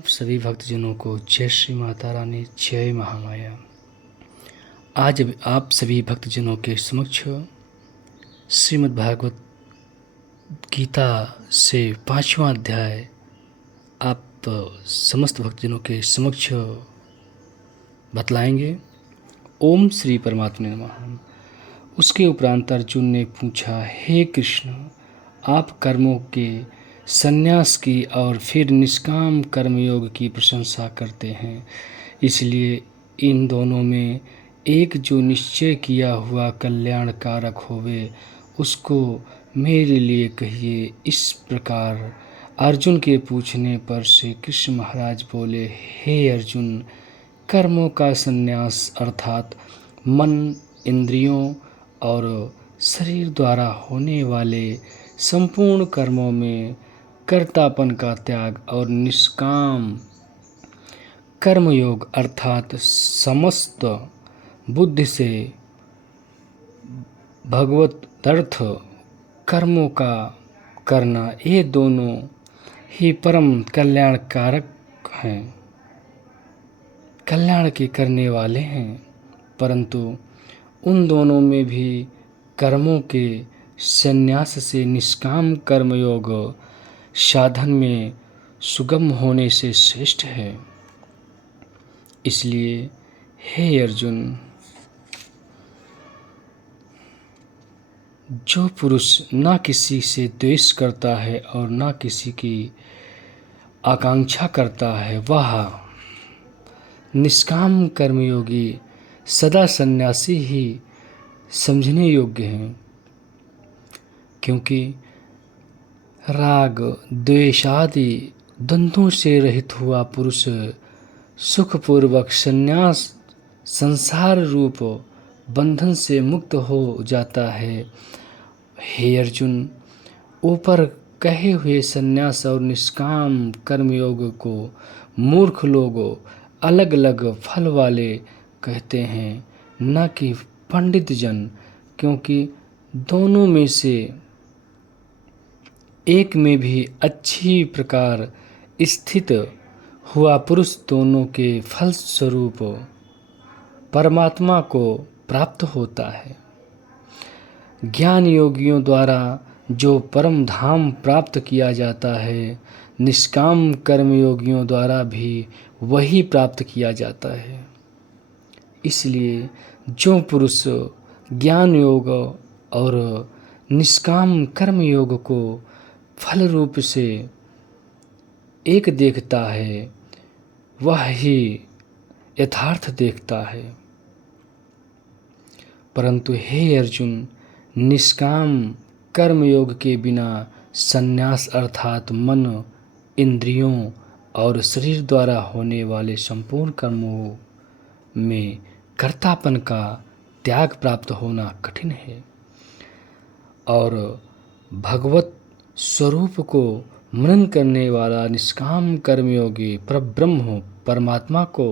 आप सभी भक्तजनों को जय श्री माता रानी, जय महामाया। आज आप सभी भक्तजनों के समक्ष श्रीमद् भागवत गीता से 5वां अध्याय आप समस्त भक्तजनों के समक्ष बतलाएंगे। ओम श्री परमात्मा नमः। उसके उपरांत अर्जुन ने पूछा, हे कृष्ण, आप कर्मों के संन्यास की और फिर निष्काम कर्मयोग की प्रशंसा करते हैं, इसलिए इन दोनों में एक जो निश्चय किया हुआ कल्याणकारक होवे उसको मेरे लिए कहिए। इस प्रकार अर्जुन के पूछने पर श्री कृष्ण महाराज बोले, हे अर्जुन, कर्मों का संन्यास अर्थात मन, इंद्रियों और शरीर द्वारा होने वाले संपूर्ण कर्मों में कर्तापन का त्याग और निष्काम कर्मयोग अर्थात समस्त बुद्धि से भगवदर्थ कर्मों का करना, ये दोनों ही परम कल्याणकारक हैं, कल्याण के करने वाले हैं। परंतु उन दोनों में भी कर्मों के संन्यास से निष्काम कर्मयोग साधन में सुगम होने से श्रेष्ठ है। इसलिए हे अर्जुन, जो पुरुष न किसी से द्वेष करता है और न किसी की आकांक्षा करता है, वह निष्काम कर्मयोगी सदा सन्यासी ही समझने योग्य हैं, क्योंकि राग द्वेष आदि द्वंद्वों से रहित हुआ पुरुष सुखपूर्वक संन्यास संसार रूप बंधन से मुक्त हो जाता है। हे अर्जुन, ऊपर कहे हुए संन्यास और निष्काम कर्मयोग को मूर्ख लोग अलग अलग फल वाले कहते हैं, न कि पंडित जन, क्योंकि दोनों में से एक में भी अच्छी प्रकार स्थित हुआ पुरुष दोनों के फल स्वरूप परमात्मा को प्राप्त होता है। ज्ञान योगियों द्वारा जो परम धाम प्राप्त किया जाता है, निष्काम कर्म योगियों द्वारा भी वही प्राप्त किया जाता है। इसलिए जो पुरुष ज्ञान योग और निष्काम कर्म योग को फल रूप से एक देखता है, वह ही यथार्थ देखता है। परंतु हे अर्जुन, निष्काम कर्म योग के बिना संन्यास अर्थात मन, इंद्रियों और शरीर द्वारा होने वाले संपूर्ण कर्मों में कर्तापन का त्याग प्राप्त होना कठिन है, और भगवत स्वरूप को मनन करने वाला निष्काम कर्मयोगी परब्रह्म परमात्मा को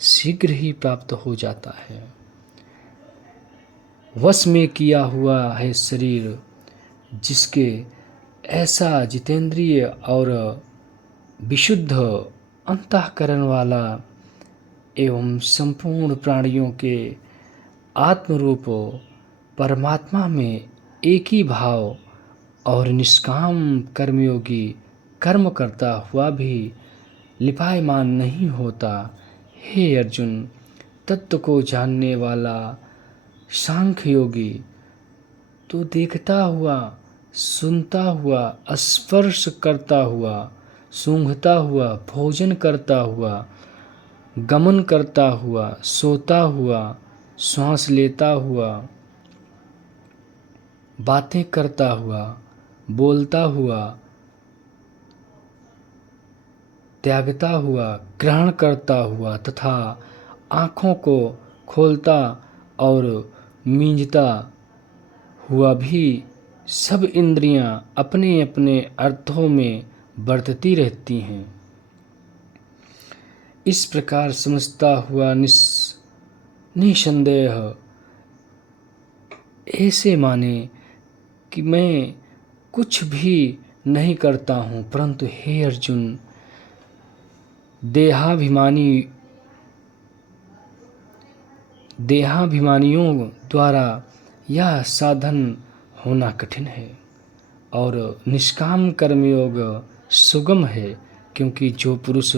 शीघ्र ही प्राप्त हो जाता है। वश में किया हुआ है शरीर, जिसके ऐसा जितेंद्रिय और विशुद्ध अंतःकरण वाला एवं संपूर्ण प्राणियों के आत्मरूप परमात्मा में एक ही भाव और निष्काम कर्मयोगी कर्म करता हुआ भी लिपायमान नहीं होता। हे अर्जुन, तत्व को जानने वाला सांख्य योगी तो देखता हुआ, सुनता हुआ, स्पर्श करता हुआ, सूंघता हुआ, भोजन करता हुआ, गमन करता हुआ, सोता हुआ, श्वास लेता हुआ, बातें करता हुआ, बोलता हुआ, त्यागता हुआ, ग्रहण करता हुआ तथा आँखों को खोलता और मींजता हुआ भी सब इंद्रियां अपने अपने अर्थों में बरतती रहती हैं। इस प्रकार समझता हुआ निसंदेह ऐसे माने कि मैं कुछ भी नहीं करता हूँ, परंतु हे अर्जुन, देहाभिमानियों द्वारा यह साधन होना कठिन है और निष्काम कर्मयोग सुगम है, क्योंकि जो पुरुष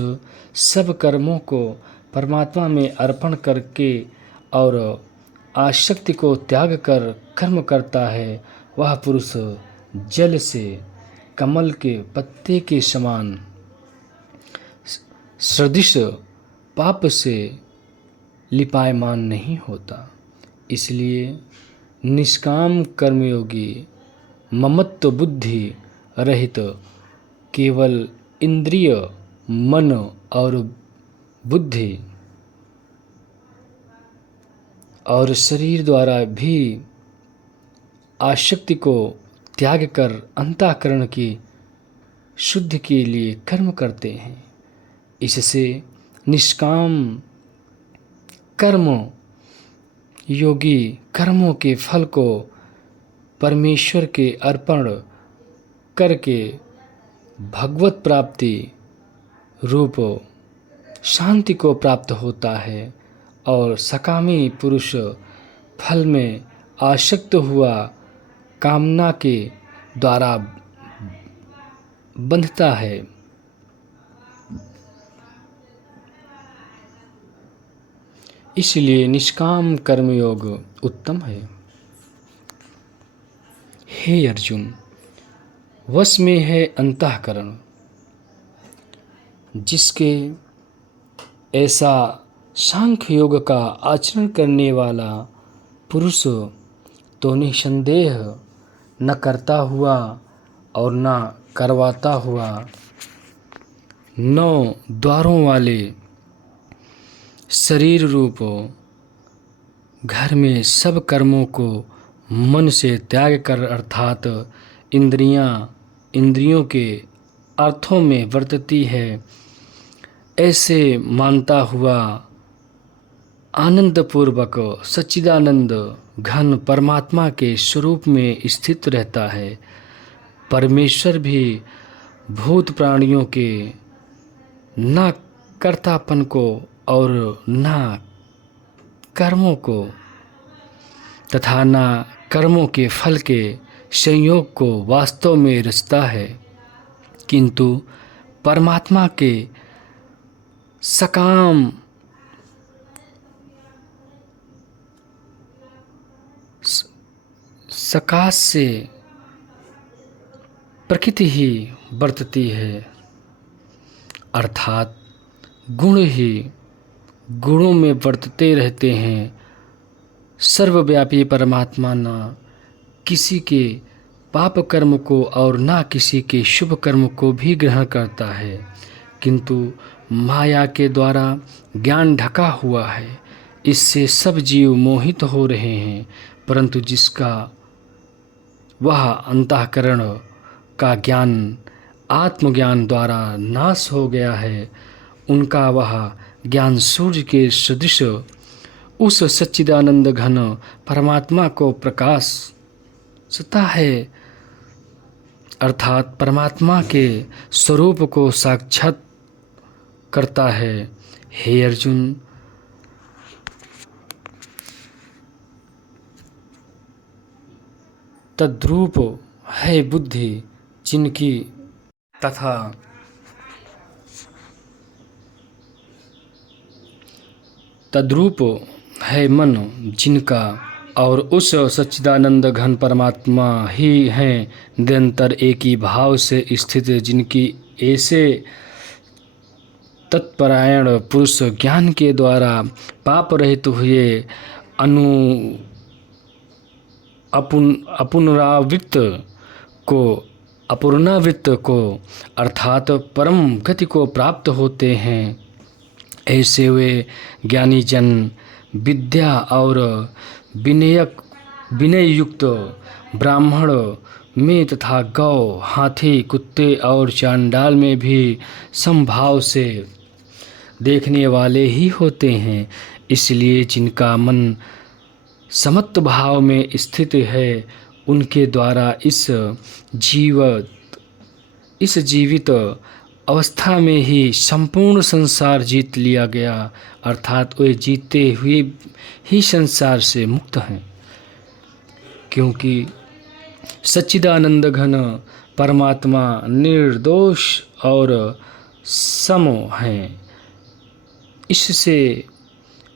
सब कर्मों को परमात्मा में अर्पण करके और आसक्ति को त्याग कर कर्म करता है, वह पुरुष जल से कमल के पत्ते के समान सदृश पाप से लिपायमान नहीं होता। इसलिए निष्काम कर्मयोगी ममत्व बुद्धि रहित केवल इंद्रिय, मन और बुद्धि और शरीर द्वारा भी आसक्ति को त्याग कर अंतःकरण की शुद्धि के लिए कर्म करते हैं। इससे निष्काम कर्म योगी कर्मों के फल को परमेश्वर के अर्पण करके भगवत प्राप्ति रूप शांति को प्राप्त होता है और सकामी पुरुष फल में आसक्त हुआ कामना के द्वारा बंधता है। इसलिए निष्काम कर्मयोग उत्तम है। हे अर्जुन, वश में है अंतःकरण, जिसके ऐसा सांख्य योग का आचरण करने वाला पुरुष तो निसंदेह न करता हुआ और न करवाता हुआ 9 द्वारों वाले शरीर रूप घर में सब कर्मों को मन से त्याग कर अर्थात इंद्रियों के अर्थों में वर्तती है, ऐसे मानता हुआ आनंदपूर्वक सच्चिदानंद घन परमात्मा के स्वरूप में स्थित रहता है। परमेश्वर भी भूत प्राणियों के न कर्तापन को और न कर्मों को तथा न कर्मों के फल के संयोग को वास्तव में रचता है, किंतु परमात्मा के सकाम सकाश से प्रकृति ही बरतती है, अर्थात गुण ही गुणों में बरतते रहते हैं। सर्वव्यापी परमात्मा न किसी के पाप कर्म को और न किसी के शुभ कर्म को भी ग्रहण करता है, किंतु माया के द्वारा ज्ञान ढका हुआ है, इससे सब जीव मोहित हो रहे हैं। परंतु जिसका वह अंतःकरण का ज्ञान आत्मज्ञान द्वारा नाश हो गया है, उनका वह ज्ञान सूर्य के सदृश उस सच्चिदानंद घन परमात्मा को प्रकाशता है, अर्थात परमात्मा के स्वरूप को साक्षात करता है। हे अर्जुन, तद्रूप है बुद्धि जिनकी तथा तद्रूप है मन जिनका और उस सच्चिदानंद घन परमात्मा ही हैं निरंतर एक ही भाव से स्थित, जिनकी ऐसे तत्परायण पुरुष ज्ञान के द्वारा पाप रहित हुए अपुनरावृत्त को अर्थात परम गति को प्राप्त होते हैं। ऐसे वे ज्ञानी जन विद्या और विनय युक्त ब्राह्मण में तथा गौ, हाथी, कुत्ते और चांडाल में भी समभाव से देखने वाले ही होते हैं। इसलिए जिनका मन समत्व भाव में स्थित है, उनके द्वारा इस जीवित अवस्था में ही संपूर्ण संसार जीत लिया गया, अर्थात वे जीते हुए ही संसार से मुक्त हैं, क्योंकि सच्चिदानंद घन परमात्मा निर्दोष और सम हैं। इससे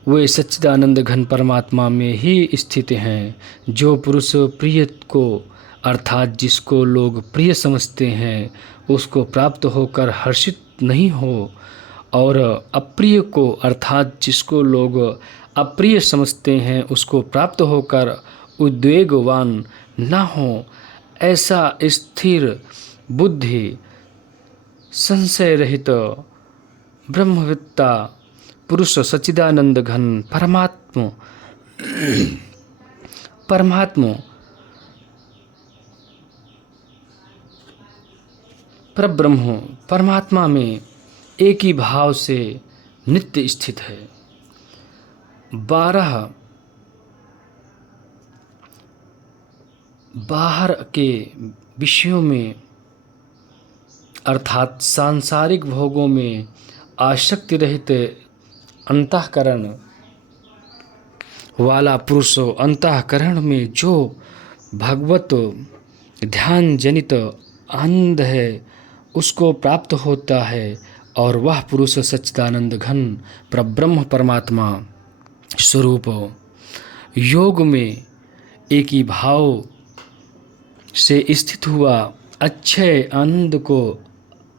वे सच्चिदानंद घन परमात्मा में ही स्थित हैं। जो पुरुष प्रिय को अर्थात जिसको लोग प्रिय समझते हैं उसको प्राप्त होकर हर्षित नहीं हो, और अप्रिय को अर्थात जिसको लोग अप्रिय समझते हैं उसको प्राप्त होकर उद्वेगवान न हो, ऐसा स्थिर बुद्धि संशय रहित ब्रह्मविद्ता पुरुष सच्चिदानंद घन परब्रह्म परमात्मा में एक ही भाव से नित्य स्थित है। 12 बाहर के विषयों में अर्थात सांसारिक भोगों में आसक्ति रहित अंतःकरण वाला पुरुष अंतःकरण में जो भगवत ध्यान जनित आनंद है उसको प्राप्त होता है, और वह पुरुष सच्चिदानंद घन परब्रह्म परमात्मा स्वरूप योग में एक ही भाव से स्थित हुआ अक्षय आनंद को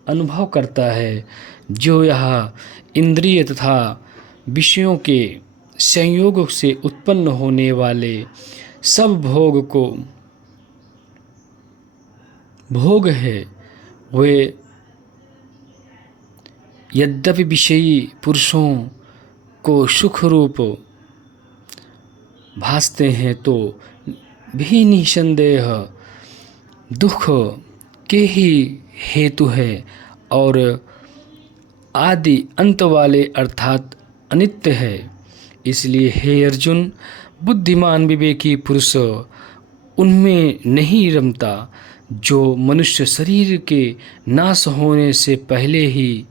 अनुभव करता है, जो यह इंद्रिय तथा विषयों के संयोग से उत्पन्न होने वाले सब भोग है। वे यद्यपि विषयी पुरुषों को सुख रूप भासते हैं तो भी निसंदेह दुख के ही हेतु है और आदि अंत वाले अर्थात अनित्य है। इसलिए हे अर्जुन, बुद्धिमान विवेकी पुरुष उनमें नहीं रमता जो मनुष्य शरीर के नाश होने से पहले ही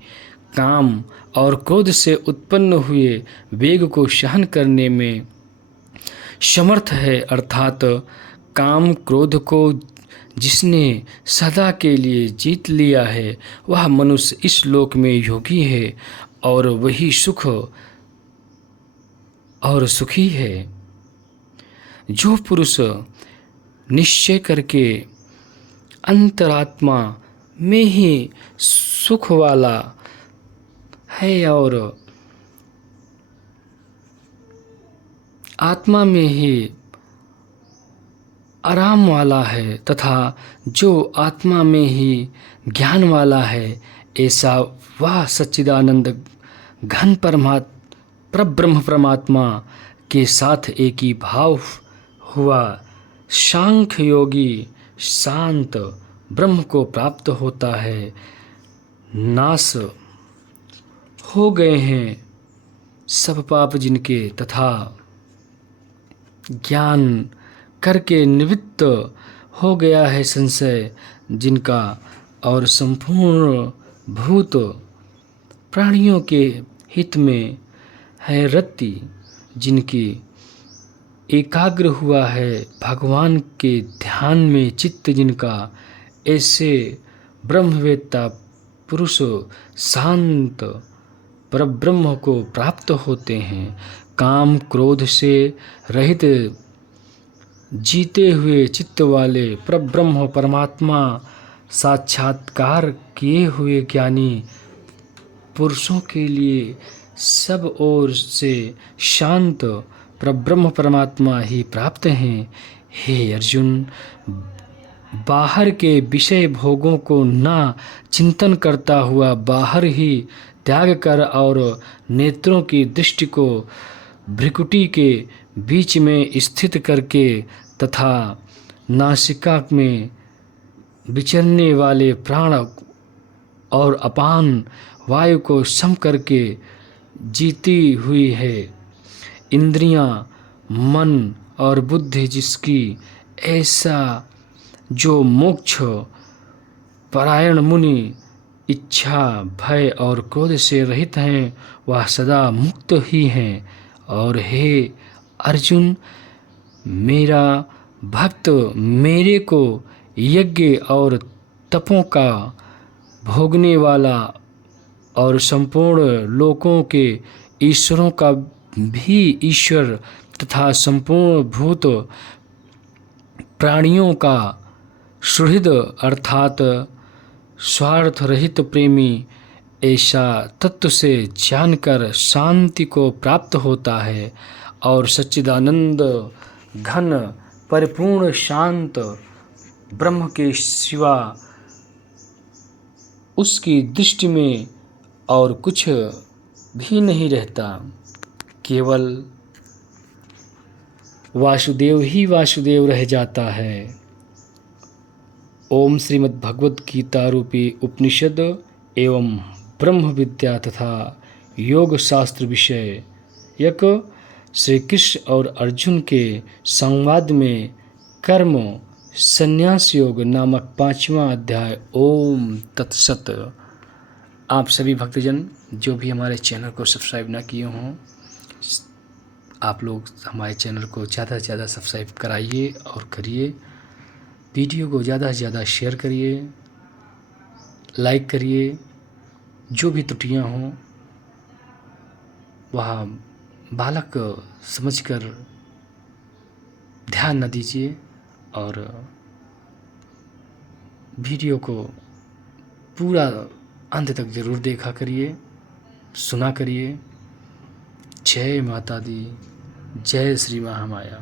काम और क्रोध से उत्पन्न हुए वेग को सहन करने में समर्थ है, अर्थात काम क्रोध को जिसने सदा के लिए जीत लिया है वह मनुष्य इस लोक में योगी है और वही सुख और सुखी है। जो पुरुष निश्चय करके अंतरात्मा में ही सुख वाला है और आत्मा में ही आराम वाला है तथा जो आत्मा में ही ज्ञान वाला है, ऐसा वह सच्चिदानंद घन परब्रह्म परमात्मा के साथ एक ही भाव हुआ सांख्य योगी शांत ब्रह्म को प्राप्त होता है। नाश हो गए हैं सब पाप जिनके तथा ज्ञान करके निवृत्त हो गया है संशय जिनका, और संपूर्ण भूत प्राणियों के हित में है रति जिनकी एकाग्र हुआ है भगवान के ध्यान में चित्त जिनका, ऐसे ब्रह्मवेत्ता पुरुष शांत परब्रह्म को प्राप्त होते हैं। काम क्रोध से रहित जीते हुए चित्त वाले परब्रह्म परमात्मा साक्षात्कार किए हुए ज्ञानी पुरुषों के लिए सब ओर से शांत परब्रह्म परमात्मा ही प्राप्त हैं। हे अर्जुन, बाहर के विषय भोगों को ना चिंतन करता हुआ बाहर ही त्याग कर और नेत्रों की दृष्टि को भ्रिकुटी के बीच में स्थित करके तथा नासिका में विचरने वाले प्राण और अपान वायु को सम करके जीती हुई है इंद्रियां, मन और बुद्धि जिसकी, ऐसा जो मोक्ष परायण मुनि इच्छा, भय और क्रोध से रहित हैं, वह सदा मुक्त ही हैं। और हे अर्जुन, मेरा भक्त मेरे को यज्ञ और तपों का भोगने वाला और संपूर्ण लोकों के ईश्वरों का भी ईश्वर तथा संपूर्ण भूत प्राणियों का सुहृद अर्थात स्वार्थ रहित प्रेमी, ऐसा तत्व से जानकर शांति को प्राप्त होता है और सच्चिदानंद घन परिपूर्ण शांत ब्रह्म के सिवा उसकी दृष्टि में और कुछ भी नहीं रहता। केवल वासुदेव ही वासुदेव रह जाता है। ओम श्रीमद् भगवद गीता रूपी उपनिषद एवं ब्रह्म विद्या तथा योग शास्त्र विषय यक श्री कृष्ण और अर्जुन के संवाद में कर्म संन्यास योग नामक 5वां अध्याय। ओम तत्सत। आप सभी भक्तजन जो भी हमारे चैनल को सब्सक्राइब ना किए हों, आप लोग हमारे चैनल को ज़्यादा से ज़्यादा सब्सक्राइब कराइए और करिए। वीडियो को ज़्यादा से ज़्यादा शेयर करिए, लाइक करिए। जो भी त्रुटियां हों वह बालक समझकर ध्यान न दीजिए और वीडियो को पूरा अंत तक ज़रूर देखा करिए, सुना करिए। जय माता दी, जय श्री महामाया।